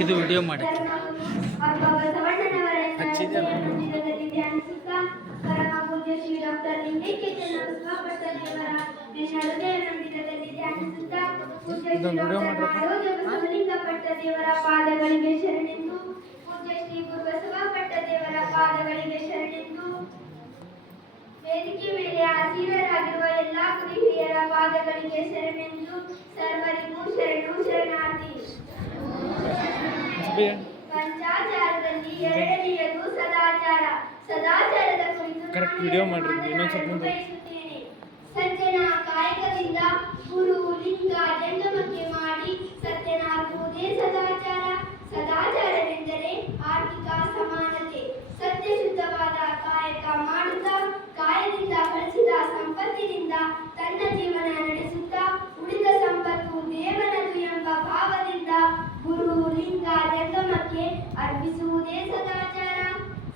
ಇದು ವಿಡಿಯೋ ಮಾಡಿ ದೇವರ ಪಾದಗಳಿಗೆ ಶರಣೆಂದು ಪೂಜ್ಯ ಶ್ರೀ ಗುರು ಬಸವಪಟ್ಟ ದೇವರ ಪಾದಗಳಿಗೆ ಶರಣೆಂದು ವೇದಿಕೆ ಮೇಲೆ ಆಸೀನರಾಗಿರುವ ಎಲ್ಲಾ ಗುರು ಹಿರಿಯರ ಪಾದಗಳಿಗೆ ಶರಣೆಂದು ಸರ್ವರಿಗೂ ಶರಣು ಶರಣಾರ್ಥಿ. ಪಂಚಾಚಾರದಲ್ಲಿ ಎರಡನೆಯದು ಸದಾಚಾರ. ಸದಾಚಾರದ ಕುರಿತು ಬಯಸುತ್ತೇನೆ. ಸಜ್ಜನ ಕಾಯಕದಿಂದ ಗುರು ಲಿಂಗ ಜಂಗಮಕ್ಕೆ ಮಾಡಿ ಸತ್ಯನಾಗುವುದೇ ಸದಾಚಾರ. ಸದಾಚಾರವೆಂದರೆ ಆರ್ಥಿಕ ಸಮಾನತೆ. ಸತ್ಯಶುದ್ಧವಾದ ಕಾಯಕ ಮಾಡುತ್ತಾ ಕಾಯದಿಂದ ಗಳಿಸಿದ ಸಂಪತ್ತಿನಿಂದ ತನ್ನ ಜೀವನ ನಡೆಸುತ್ತಾ ಉಳಿದ ಸಂಪತ್ತು ದೇವನದು ಎಂಬ ಭಾವದಿಂದ ಗುರು ಲಿಂಗ ಜಂಗಮಕ್ಕೆ ಅರ್ಪಿಸುವುದೇ ಸದಾಚಾರ.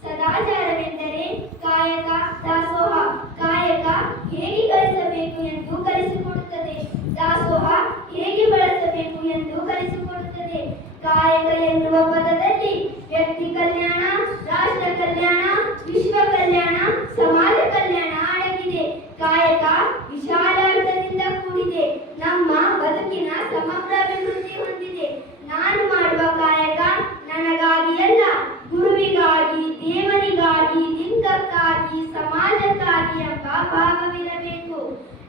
ಸದಾಚಾರವೆಂದರೆ ಕಾಯಕ ದಾಸೋಹ. ಕಾಯಕ ಹೇಗೆ ಗಳಿಸಬೇಕು ಎಂದು ಕಲಿಸಿಕೊಡುತ್ತದೆ, ದಾಸೋಹ ಹೇಗೆ ಬಳಸಬೇಕು ಎಂದು ಕಲಿಸಿಕೊಡುತ್ತದೆ. ಕಾಯಕ ಎನ್ನುವ ಪದದಲ್ಲಿ ವ್ಯಕ್ತಿ ಕಲ್ಯಾಣ, ರಾಷ್ಟ್ರ ಕಲ್ಯಾಣ, ವಿಶ್ವ ಕಲ್ಯಾಣ, ಸಮಾಜ ಕಲ್ಯಾಣ ಅಡಗಿದೆ. ಕಾಯಕ ವಿಶಾಲ ಅರ್ಥದಿಂದ ಕೂಡಿದೆ, ನಮ್ಮ ಬದುಕಿನ ಸಮಗ್ರ ಅಭಿವೃದ್ಧಿ ಹೊಂದಿದೆ. ನಾನು ಮಾಡುವ ಕಾಯಕ ನನಗಾಗಿ ಅಲ್ಲ, ಗುರುವಿಗಾಗಿ, ದೇವನಿಗಾಗಿ, ಲಿಂಗಕ್ಕಾಗಿ, ಸಮಾಜಕ್ಕಾಗಿ ಎಂಬ ಭಾವವಿರಬೇಕು.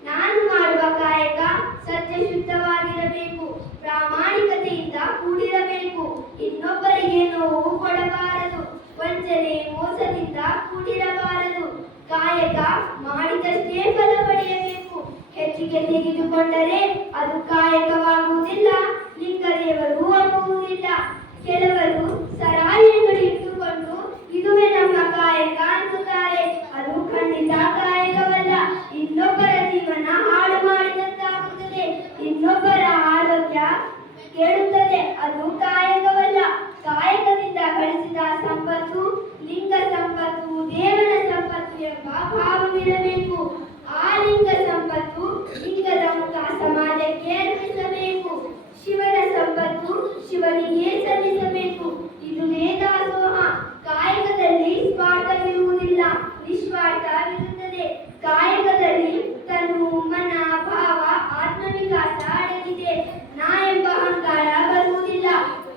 ನಾನು ಮಾಡುವ ಕಾಯಕ ಸತ್ಯಶುದ್ಧವಾಗಿರಬೇಕು, ಪ್ರಾಮಾಣಿಕತೆಯಿಂದ ಕೂಡಿರಬೇಕು, ಇನ್ನೊಬ್ಬರಿಗೆ ನೋವು ಕೊಡಬಾರದು, ವಂಚನೆ ಮೋಸದಿಂದ ಕೂಡಿರಬಾರದು. ಕಾಯಕ ಮಾಡಿದಷ್ಟೇ ಫಲ ಪಡೆಯಬೇಕು. ಹೆಚ್ಚಿಗೆ ತೆಗೆದುಕೊಂಡರೆ ಅದು ಕಾಯಕವಾಗುವುದಿಲ್ಲ, ಲಿಂಗದೇವರು ಆಗುವುದಿಲ್ಲ. ಕೆಲವರು ಸರಾಯಿಗಳು ಇಟ್ಟುಕೊಂಡು ಇದುವೇ ನಮ್ಮ ಕಾಯಕ ಅನ್ನುತ್ತಾರೆ. ಅದು ಖಂಡಿತ ಕಾಯಕವಲ್ಲ. ಇನ್ನೊಬ್ಬರ ಜೀವನ ಹಾಳು ಮಾಡಿದಂತಾಗುತ್ತದೆ, ಇನ್ನೊಬ್ಬರ ಆರೋಗ್ಯ ಕೇಳುತ್ತದೆ. ಅದು ಕಾಯಕವಲ್ಲ. ಕಾಯಕದಿಂದ ಗಳಿಸಿದ ಸಂಪತ್ತು ಲಿಂಗ ಸಂಪತ್ತು, ದೇವನ ಸಂಪತ್ತು ಎಂಬ ಭಾವವಿರಬೇಕು. ಆ ಲಿಂಗ ಸಂಪತ್ತು ಲಿಂಗದ ಮುಖ ಸಮಾಜಕ್ಕೆ ಅರ್ಪಿಸಬೇಕು. ಶಿವನ ಸಂಪತ್ತು ಶಿವನಿಗೆ ಸಲ್ಲಿಸಬೇಕು. ಇದುವೇ ದಾಸೋಹ. ಕಾಯಕದಲ್ಲಿ ಸ್ವಾರ್ಥವಿರುವುದಿಲ್ಲ, ನಿಸ್ವಾರ್ಥವಿರುತ್ತದೆ. ಕಾಯಕದಲ್ಲಿ ತನು ಮನ ಭಾವ ಆತ್ಮವಿಕಾಸ ಅಡಗಿದೆ. ನಾ ಎಂಬ ಅಹಂಕಾರ ಬರುವುದಿಲ್ಲ.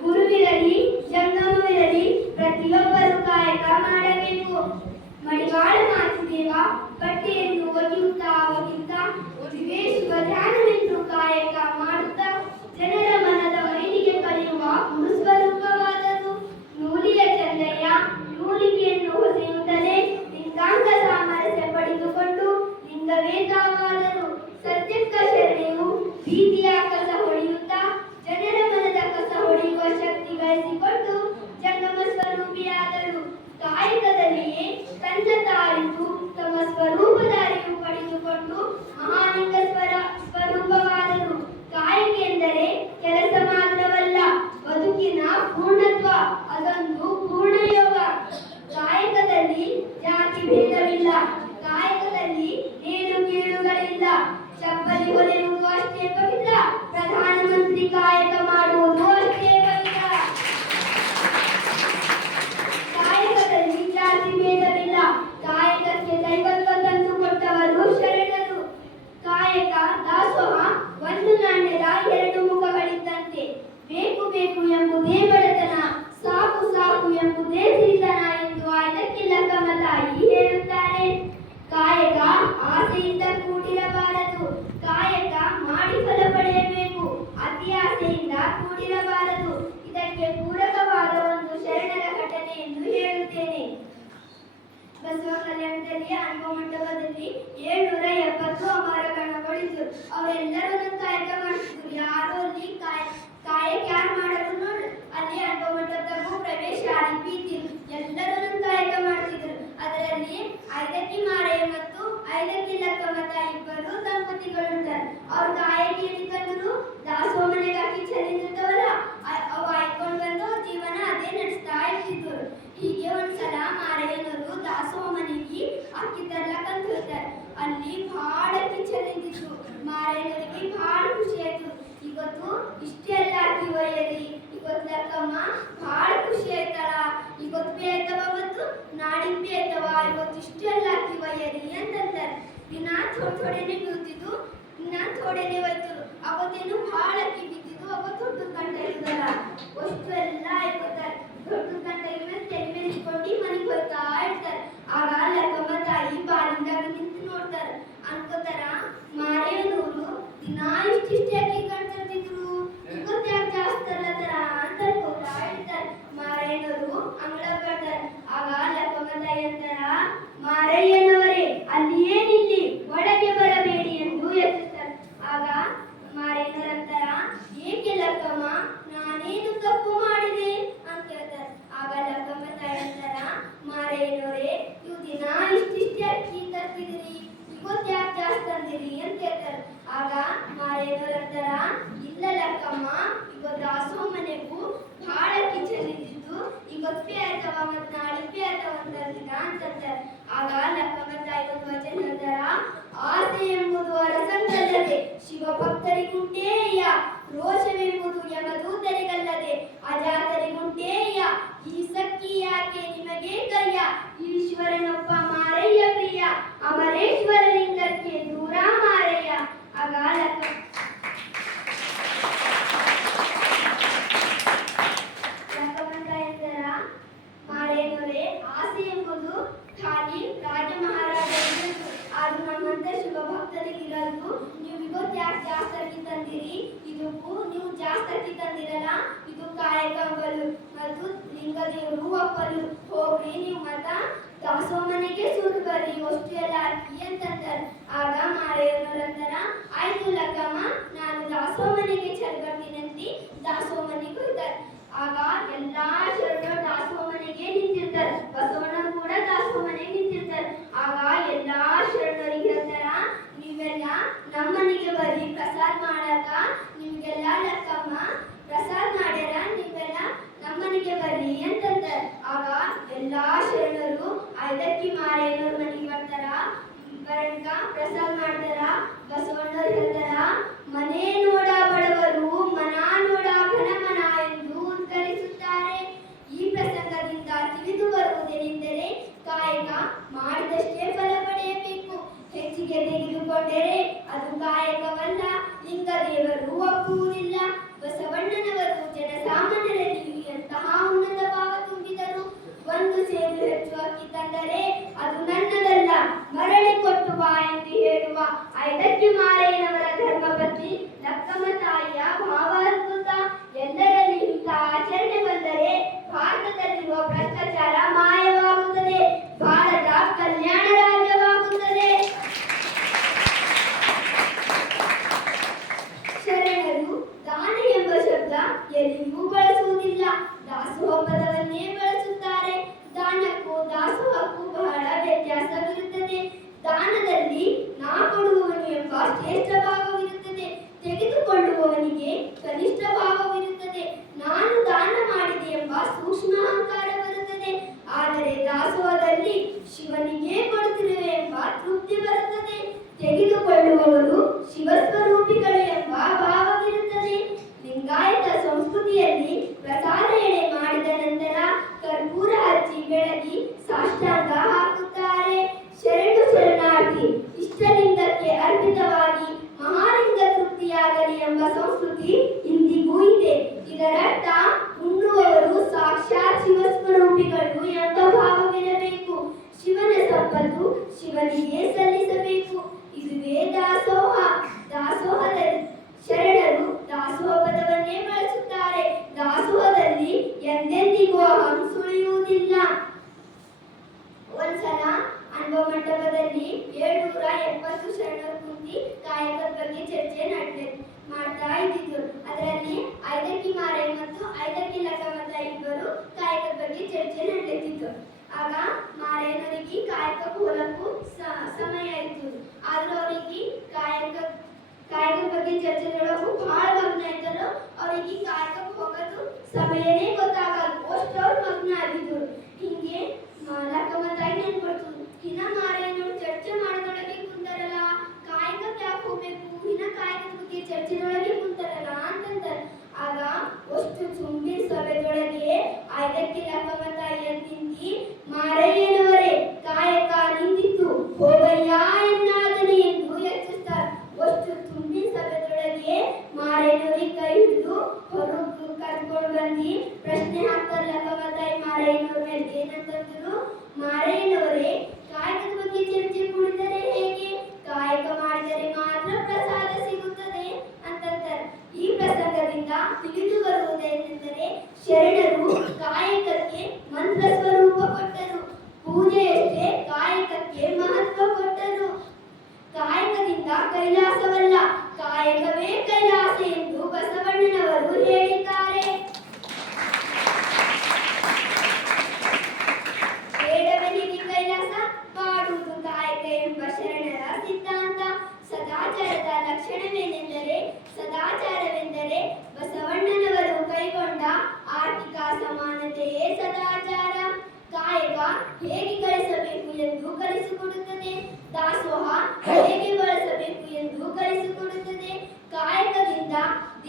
ಗುರುವಿರಲಿ ಜಂಗಮವಿರಲಿ ಪ್ರತಿಯೊಬ್ಬರು ಕಾಯಕ ಮಾಡಬೇಕು. ಮಡಿವಾಳ ಮಾಚಿದೇವ ಬಟ್ಟೆಯನ್ನು ಒಗೆಯುತ್ತಾ ಇದುವೇ ಶಿವ ಧ್ಯಾನವೆಂದು ಕಾಯಕ ಮಾಡುತ್ತಾ ಜನರ ಮನದ ಮೈಲಿಗೆ ಕಳೆಯುವ ಗುರುಸ್ವರೂಪವಾದರು. ನೂಲಿಯ ಚಂದಯ್ಯ ನೂಲಿಕೆಯನ್ನು ಹೊಸೆಯುತ್ತಲೇ ಲಿಂಗಾಂಗ ಸಾಮರಸ್ಯ ಪಡೆದುಕೊಂಡು ಲಿಂಗವೇ ತಾವಾದರು. ಸತ್ಯಕ್ಕ ಶರಣೆಯು ಬೀದಿಯ ಕಸ ಹೊಡೆಯುತ್ತಾ ಜನರ ಮನದ ಕಸ ಹೊಡೆಯುವ ಶಕ್ತಿ ಗಳಿಸಿಕೊಂಡು ಜಂಗಮ ಸ್ವರೂಪಿಯಾದರು. ಕಾಯಕದಲ್ಲಿಯೇ ತನ್ನ ತಾರಿತು ತಮ್ಮ ಸ್ವರೂಪದ ಅರಿವು ಪಡೆದುಕೊಂಡು ಮಹಾಲಿಂಗ ಸ್ವರೂಪವಾದರು. ಕಾಯಕ ಎಂದರೆ ಕೆಲಸ ಮಾತ್ರವಲ್ಲ, ಬದುಕಿನ ಪೂರ್ಣತ್ವ. ಅದೊಂದು ಪೂರ್ಣಯೋಗ. ಕಾಯಕದಲ್ಲಿ ಜಾತಿ ಭೇದವಿಲ್ಲ, ಕಾಯಕದಲ್ಲಿ ನೇರು ಕೀಳುಗಳಿಲ್ಲ. ಚಪ್ಪಲಿ ಹೊಲೆಯುವುದು ಅಷ್ಟೇ ಪವಿತ್ರ, ಪ್ರಧಾನಮಂತ್ರಿ ಕಾಯಕ ಮಾಡುವುದು ಅಷ್ಟೇ ಪವಿತ್ರ. ಕಾಯಕದಲ್ಲಿ ಜಾತಿ ಭೇದವಿಲ್ಲ, ಕಾಯಕಕ್ಕೆ ದೈವತ್ವ ತಂದು ಕೊಟ್ಟವರು ಶರಣರು. ಕಾಯಕ ದಾಸೋಹ ಒಂದು ನಾಣ್ಯದ ಎರಡು ಮುಖಗಳಿದ್ದಂತೆ. ಬೇಕು ಬೇಕು ಎಂಬುದೇ ಬಡತನ, ಸಾಕು ಸಾಕು ಎಂಬುದೇ ಸಿರಿತನ ಎಂದು ಆಯ್ದಕ್ಕಿಲ್ಲ ಕಮತಾಯಿ ಹೇಳುತ್ತಾರೆ. ಕಾಯಕ ಆಸೆಯಿಂದ ಕೂಡಿರಬಾರದು, ಕಾಯಕ ಮಾಡಿ ಫಲ ಪಡೆಯಬೇಕು. ಅತಿ ಆಸೆಯಿಂದ ಕೂಡಿರಬಾರದು. ಇದಕ್ಕೆ ಪೂರಕವಾದ ಒಂದು ಶರಣರ ಘಟನೆಯನ್ನು ಹೇಳುತ್ತೇನೆ. ಬಸವ ಕಲ್ಯಾಣದಲ್ಲಿ ಅನುಭವ ಮಂಟಪದಲ್ಲಿ 770 ಅಮರ ಗಣಗಳಿದ್ರು. ಅವರೆಲ್ಲರೂ ನನ್ನ ಕಾಯಕ ಮಾಡಿದ್ರು. ಯಾರು ಅಲ್ಲಿ ಕಾಯಕ ಯಾರು ಮಾಡೋದು ನೋಡ್ರಿ. ಅಲ್ಲಿ ಅನುಭವ ಮಂಟಪದಾಗೂ ಪ್ರವೇಶ ಪ್ರೀತಿ ಎಲ್ಲರೂ ನನ್ನ ಕಾಯಕ ಮಾಡ್ತಿದ್ರು. ಅದರಲ್ಲಿ ಐದಕ್ಕಿ ಮಾರಯ್ಯ ಮತ್ತು ಐದಕ್ಕಿ ಲಕ್ಕಮತ ಇಬ್ಬರು ದಂಪತಿಗಳುಂಟಾರೆ. ಅವ್ರ ಕಾಯಕ ಏನಿತ್ತಂದ್ರು ದಾಸೋ ಮನೆಗೆ ಅಕ್ಕಿ ಚೆಲ್ಲಿರ್ತಾವಲ್ಲ ಅವು ಆಯ್ಕೊಂಡು ಬಂದು ಜೀವನ ಅದೇ ನಡೆಸ್ತಾ ಇರ್ತಿದ್ರು. ಹೀಗೆ ಒಂದ್ಸಲ ಮಾರಯ್ಯನವರು ದಾಸೋ ಮನೆಗೆ ಅಕ್ಕಿ ತರ್ಲಕ್ಕಂತ ಹೇಳ್ತಾರೆ. ಅಲ್ಲಿ ಬಹಳ ಅಕ್ಕಿ ಚೆಲ್ಲಿದ್ರು. ಮಾರಯ್ಯನವರಿಗೆ ಬಹಳ ಖುಷಿ ಆಯ್ತು. ಇವತ್ತು ಇಷ್ಟೆಲ್ಲ ಅಕ್ಕಿ ಒಯ್ಯರಿ, ಇವತ್ತು ಲಕ್ಕಮ್ಮ ಬಹಳ ಖುಷಿ ಆಯ್ತಳ. ಇವತ್ತು ಬಿ ಆಯ್ತವ ಮತ್ತು ನಾಡಿನ ಬಿ ಆಯ್ತವ, ಇವತ್ತು ಇಷ್ಟೆಲ್ಲ ಹಾಕಿವ ಎರಿ ಅಂತಂತಾರೆ. ದಿನ ಥೋಡೆನೆ ಬೀಳ್ತಿದ್ದು, ದಿನ ಥೋಡೆನೆ ಹೋಯ್ತು. ಅವತ್ತೇನು ಬಹಳ ಅಕ್ಕಿ ಬಿದ್ದಿದ್ದು, ಅವತ್ತು ದೊಡ್ಡ ಕಂಡ ಇದ್ದಲ್ಲ ಅಷ್ಟು ಎಲ್ಲ ಆಯ್ಕೋತಾರೆ. ದೊಡ್ಡ ಕಂಡ ಮೇಲೆ ತಲೆ ಮೇಲೆ ಇಟ್ಕೊಂಡು ಮನೆಗೆ ಹೋಗ್ತಾ ಇರ್ತಾರೆ. ಆಗ ಲಕ್ಕಮ್ಮ ತಾಯಿ ಬಾಲಿಂದಾಗ ನಿಂತು ನೋಡ್ತಾರೆ. ಅನ್ಕೋತಾರ ಮಾರೇನೂರು ದಿನ ಇಷ್ಟಿಷ್ಟೇ ಅಕ್ಕಿ ಕಾಣ್ತಿದ್ರು, ಇವತ್ತು ಯಾಕೆ ಜಾಸ್ತಿ ಅಲ್ಲತರ ಅಂತ ಅನ್ಕೋತಾ ಇರ್ತಾರೆ. ಮಾರೇನವರು ಅಂಗಳ ಬರ್ತಾರೆ. ಆಗ ಲಕ್ಕಮ್ಮ ತಾಯಿ ಅಂತಾರ, ಮಾರಯ್ಯನವರೇ ಅಲ್ಲಿಯೇ ನಿಲ್ಲಿ, ಒಳಗೆ ಬರಬೇಡಿ ಎಂದು ಎಚ್ಚರಿಸ್ತಾರೆ. ಆಗ ಮಾರೇನವರಂತಾರ, ಏಕೆ ಲಕ್ಕಮ್ಮ, ನಾನೇನು ತಪ್ಪು ಮಾಡಿದೆ ಅಂತ ಕೇಳ್ತಾರೆ. ಆಗ ಲಕ್ಕಮ್ಮ ತಾಯಿ ಅಂತಾರ, ಮಾರೇನವರೇ ನೀವು ದಿನ ಇಷ್ಟಿಷ್ಟೇ ಅಕ್ಕಿ ತರ್ತಿದ್ದೀರಿ, ಇವತ್ತು ಯಾಕೆ ಜಾಸ್ತಿ ತಂದಿರಿ ಅಂತ ಕೇಳ್ತಾರೆ. ಆಗ ಮಾರೇನವರಂತಾರ, ಇಲ್ಲ ಲಕ್ಕಮ್ಮ, ಇವತ್ತು ದಾಸೋ ಮನೆಗೂ ಬಹಳ ಅಕ್ಕಿ ಚೆಲ್ಲಿದ್ದು, ಇವತ್ತು ಆಯ್ತವ ಮತ್ತು ನಾಳೆ ಆಯ್ತವ ಅಂತಂತಾರೆ. ಆಗ ಲಕ್ಕಮ್ಮ ತಾಯಿ ಒಂದು ವಚನ ಹೇಳ್ತಾರ, ಆಸೆ ಎಂಬುದು ಅರಸಂಗಲ್ಲದೆ ಶಿವಭಕ್ತರಿಗುಂಟೇಯ, ರೋಷವೆಂಬುದು ಯಮದೂತರಿಗಲ್ಲದೆ ಅಜಾತರಿಗುಂಟೇಯ, ಈ ಸಕ್ಕಿ ಯಾಕೆ ನಿಮಗೆ ಕಯ್ಯ, ಈಶ್ವರನೊಬ್ಬ ಮಾರಯ್ಯ ಪ್ರಿಯ, ಅಮರೇಶ್ವರ ಲಿಂಗಕ್ಕೆ ದೂರ ಮಾರಯ್ಯ. ಆಗ ಮಾರೇನವರೇ ಆಸೆ ಎಂಬುದು ಖಾಲಿ ರಾಜ ಮಹಾರಾಜರಿಗೆ, ಅದು ನಮ್ಮಂತ ಶಿವಭಕ್ತರಿಗಿರಲು. ನೀವು ಇವತ್ತು ಯಾಕೆ ಜಾಸ್ತಿ ಅಕ್ಕಿ ತಂದಿರಿ, ಇದಕ್ಕೂ ನೀವು ಜಾಸ್ತಿ ಅಕ್ಕಿ ತಂದಿರಲ್ಲ, ಇದು ಕಾಯಕಂಬಲು ಮತ್ತು ಲಿಂಗದೇವರು ಒಪ್ಪಲು. ಹೋಗ್ರಿ ನೀವು ಮತ್ತ ದಾಸೋ ಮನೆಗೆ ಸುಟ್ಟು ಬರ್ರಿ, ಅಷ್ಟು ಎಲ್ಲ ಅಕ್ಕಿ ಅಂತಂತಾರೆ. ಆಗ ಮಾರೇನವರಂತಾರ, ಆಯ್ತು ಲಕ್ಕಮ್ಮ, ನಾನು ದಾಸೋ ಮನೆಗೆ ಚೆಲ್ ಬರ್ತೀನಂತಿ ದಾಸೋ ಮನೆಗೆ ಹೋಗ್ತಾರೆ. ಆಗ ಎಲ್ಲಾ ಶರಣರು ದಾಸೋ ಮನೆಗೆ ನಿಂತಿರ್ತಾರೆ. ಬಸವಣ್ಣರು ಕೂಡ ದಾಸೋ ಮನೆಗೆ ನಿಂತಿರ್ತಾರೆ. ಆಗ ಎಲ್ಲಾ ಶರಣರಿಗೆ ಹೇಳ್ತಾರ, ನೀವೆಲ್ಲ ನಮ್ಮನೆಗೆ ಬರ್ರಿ ಪ್ರಸಾದ ಮಾಡಾಕ, ನಿಮ್ಗೆಲ್ಲ ಲಕ್ಕಮ್ಮ ಪ್ರಸಾದ ಮಾಡ್ಯಾರ, ನೀವೆಲ್ಲ ನಮ್ಮನೆಗೆ ಬರ್ರಿ ಅಂತಂತಾರೆ. ಆಗ ಎಲ್ಲಾ ಶರಣರು ಐದಕ್ಕಿ ಮಾರೇನವ್ರ ಮನೆಗೆ ಬರ್ತಾರ. ಬರಣ್ಕ ಪ್ರಸಾದ ಮಾಡ್ತಾರ. ಬಸವಣ್ಣರು ಹೇಳ್ತಾರ, ಮನೆ ನೋಡ ಬಡವರು, ಮನ ನೋಡ ಘನಮನ ಎಂದು ಉದ್ಗರಿಸುತ್ತಾರೆ. ಈ ಪ್ರಸಂಗದಿಂದ ತಿಳಿದು ಬರುವುದೇನೆಂದರೆ, ಕಾಯಕ ಮಾಡಿದಷ್ಟೇ ಫಲ ಪಡೆಯಬೇಕು, ಹೆಚ್ಚಿಗೆ ತೆಗೆದುಕೊಂಡರೆ ಅದು ಕಾಯಕವಲ್ಲ, ಲಿಂಗದೇವರು ಒಪ್ಪುವುದಿಲ್ಲ. ಬಸವಣ್ಣನವರು ಜನಸಾಮಾನ್ಯರಲ್ಲಿ ಎಂತಹ ಉನ್ನತ ಭಾವ ತುಂಬಿದರು. ಒಂದು ಸೇರು ಹೆಚ್ಚು ಅಕ್ಕಿ ತಂದರೆ ಅದು ನನ್ನದಲ್ಲ, ಮರಳಿ ಕೊಟ್ಟು ಬಾ ಎಂದು ಹೇಳುವ ಐದಕ್ಕಿ ಮಾರೇನವರ ಧರ್ಮಪತ್ನಿ ಲಕ್ಕಮ್ಮ ತಾಯಿಯ ಭಾವ ಅದ್ಭುತ. ಎಲ್ಲರಲ್ಲಿ ಇಂಥ ಆಚರಣೆ ಬಂದರೆ ಭಾರತದಲ್ಲಿರುವ ಭ್ರಷ್ಟಾಚಾರ ಮಾಯವಾಗುತ್ತದೆ, ಭಾರತ ಕಲ್ಯಾಣ ರಾಜ್ಯವಾಗುತ್ತದೆ. ಶರಣರು ದಾನ ಎಂಬ ಶಬ್ದ ಎಲ್ಲಿಯೂ ಬಳಸುವುದಿಲ್ಲ, ದಾಸೋಹ ಪದವನ್ನೇ ಬಳಸುತ್ತಾರೆ. ದಾನಕ್ಕೂ ದಾಸೋಹಕ್ಕೂ ಬಹಳ ವ್ಯತ್ಯಾಸವಿರುತ್ತದೆ. ದಾನದಲ್ಲಿ ಕಾಯ್ದಕ್ಕೆ ಲಕ್ಕಮತಾಯಿಯ ತಿಂದಿ ಮಾರಯ್ಯನವರೇ ಕಾಯಕ ನಿಂದಿತ್ತು ಹೋಗಯ್ಯ ಎನ್ನಾದನೆ ಎಂದು ಹೆಚ್ಚುತ್ತಾರೆ. ಅಷ್ಟು ತುಂಬಿನ ಸಭೆದೊಳಗೆ ಮಾರಯ್ಯನವರಿಗೆ ಕೈ ಹಿಡಿದು ಹೊರಗೆ ಕರ್ಕೊಂಡು ಬಂದು ಪ್ರಶ್ನೆ ಹಾಕ್ತಾರೆ ಲಕ್ಕಮತಾಯಿ ಮಾರಯ್ಯನವ್ರ ಮೇಲೆ. ಏನಂತಂದ್ರು, ಮಾರಯ್ಯನವರೇ ಕಾಯಕದ ಬಗ್ಗೆ ಚರ್ಚೆ ಕುಳಿತರೆ ಹೇಗೆ? ಕಾಯಕ ಮಾಡಿದರೆ ಮಾತ್ರ ಪ್ರಸಾದ ಸಿಗುತ್ತದೆ ಅಂತಂತಾರೆ. ಈ ಪ್ರಸಂಗದಿಂದ ತಿಳಿದು ಬರುವುದೇನೆಂದರೆ ಶರಣರು ಕಾಯಕಕ್ಕೆ ಮಂತ್ರ ಸ್ವರೂಪ ಕೊಟ್ಟರು, ಪೂಜೆಯಷ್ಟೇ ಕಾಯಕಕ್ಕೆ ಮಹತ್ವ ಕೊಟ್ಟರು. ಕಾಯಕದಿಂದ ಕೈಲಾಸವಲ್ಲ, ಕಾಯಕವೇ ಕೈಲಾಸ ಎಂದು ಬಸವಣ್ಣನವರು ಹೇಳಿದ್ದಾರೆ. ಬೇಡವನಿಗೆ ಕೈಲಾಸ, ಮಾಡುವುದು ಕಾಯಕ ಎಂಬ ಶರಣರ ಸಿದ್ಧಾಂತ. ಸದಾಚಾರದ ಲಕ್ಷಣವೇನೆಂದರೆ, ಸದಾಚಾರವೆಂದರೆ ಬಸವಣ್ಣನವರು ಕೈಗೊಂಡ ಆರ್ಥಿಕ ಸಮಾನತೆಯೇ ಸದಾಚಾರ. ಕಾಯಕ ಹೇಗೆ ಗಳಿಸಬೇಕು ಎಂದು ಕಲಿಸಿಕೊಡುತ್ತದೆ, ದಾಸೋಹ ಹೇಗೆ ಬಳಸಬೇಕು ಎಂದು ಕಲಿಸಿಕೊಡುತ್ತದೆ. ಕಾಯಕದಿಂದ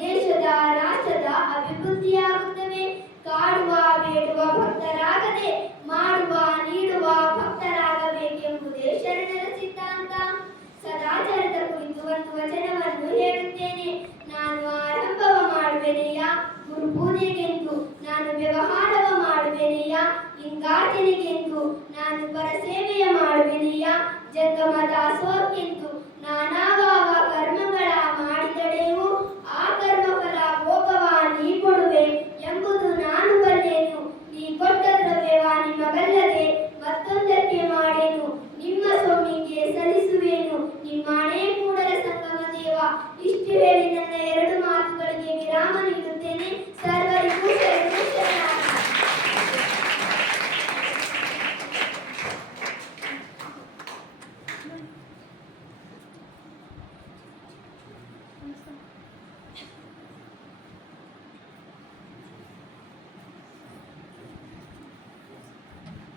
ದೇಶದ ರಾಷ್ಟ್ರದ ಅಭಿವೃದ್ಧಿಯಾಗುತ್ತವೆ. ಕಾಡುವ ಬೇಡುವ ಭಕ್ತರಾಗದೆ ಮಾಡುವ ನೀಡುವ ಭಕ್ತರಾಗಬೇಕೆಂಬುದೇ ಶರಣರ ಸಿದ್ಧಾಂತ. ಸದಾಚಾರದ ಕುರಿತು ಒಂದು ವಚನವನ್ನು ಹೇಳುತ್ತೇನೆ. ನಾನು ಆರಂಭವ ಮಾಡುವೆನೆಯ ಗುರುಪೂಜೆಗೆಂದು, ನಾನು ವ್ಯವಹಾರವ ಮಾಡುವೆನೆಯ ಲಿಂಗಾರ್ಚನೆಗೆಂದು, ನಾನು ಪರಸೇವೆಯ ಮಾಡುವೆನೆಯ ಜಂಗಮ ದಾಸೋಹ